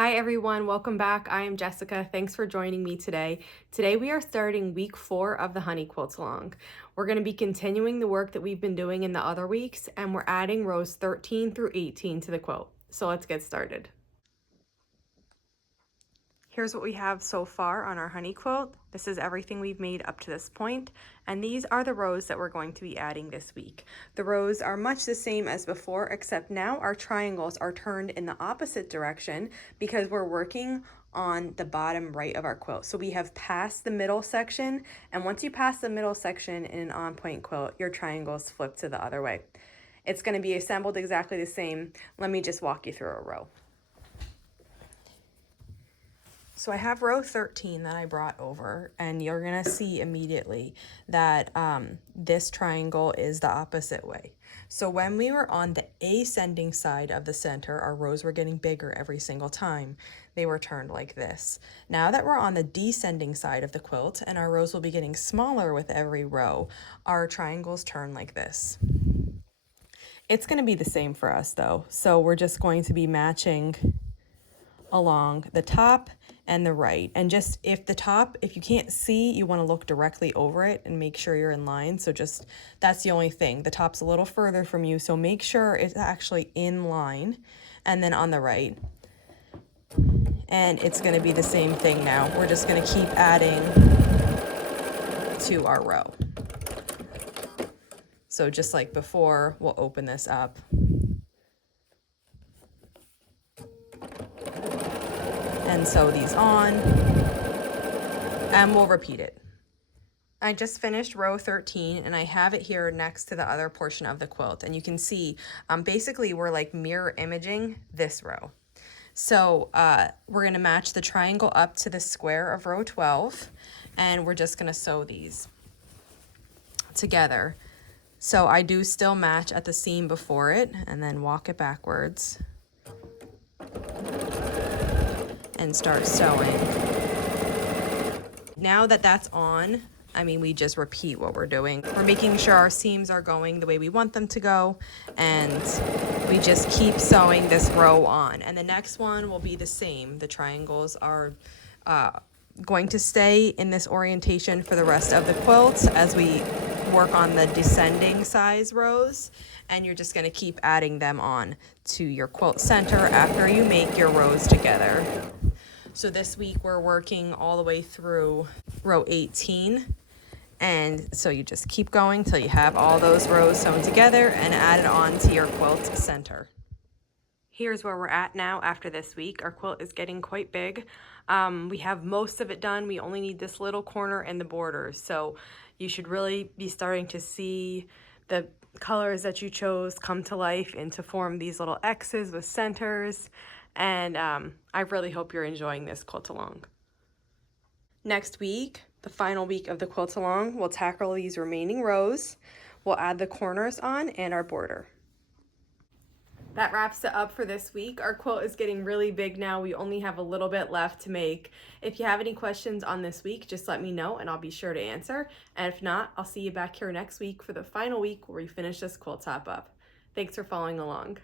Hi everyone, welcome back. I am Jessica. Thanks for joining me today. Today we are starting week 4 of the Honey Quilt Along. We're going to be continuing the work that we've been doing in the other weeks, and we're adding rows 13 through 18 to the quilt. So let's get started. Here's what we have so far on our honey quilt. This is everything we've made up to this point, and these are the rows that we're going to be adding this week. The rows are much the same as before, except now our triangles are turned in the opposite direction because we're working on the bottom right of our quilt. So we have passed the middle section, and once you pass the middle section in an on-point quilt, your triangles flip to the other way. It's going to be assembled exactly the same. Let me just walk you through a row. So I have row 13 that I brought over, and you're gonna see immediately that this triangle is the opposite way. So when we were on the ascending side of the center, our rows were getting bigger every single time. They were turned like this. Now that we're on the descending side of the quilt and our rows will be getting smaller with every row, our triangles turn like this. It's gonna be the same for us though. So we're just going to be matching along the top and the right, and just if you can't see, you want to look directly over it and make sure you're in line. So just that's the only thing, the top's a little further from you, so make sure it's actually in line. And then on the right, and it's going to be the same thing. Now we're just going to keep adding to our row. So just like before, we'll open this up and sew these on, and we'll repeat it. I just finished row 13, and I have it here next to the other portion of the quilt, and you can see basically we're like mirror imaging this row. So we're going to match the triangle up to the square of row 12, and we're just going to sew these together. So I do still match at the seam before it, and then walk it backwards and start sewing. Now that that's on, we just repeat what we're doing. We're making sure our seams are going the way we want them to go, and we just keep sewing this row on. And the next one will be the same. The triangles are going to stay in this orientation for the rest of the quilt as we work on the descending size rows, and you're just going to keep adding them on to your quilt center after you make your rows together. So this week we're working all the way through row 18, and so you just keep going till you have all those rows sewn together and add it on to your quilt center. Here's where we're at now after this week. Our quilt is getting quite big. We have most of it done. We only need this little corner and the borders. So you should really be starting to see the colors that you chose come to life and to form these little X's with centers. And I really hope you're enjoying this quilt along. Next week, the final week of the quilt along, we'll tackle these remaining rows. We'll add the corners on and our border. That wraps it up for this week. Our quilt is getting really big now. We only have a little bit left to make. If you have any questions on this week, just let me know and I'll be sure to answer. And if not, I'll see you back here next week for the final week where we finish this quilt top up. Thanks for following along.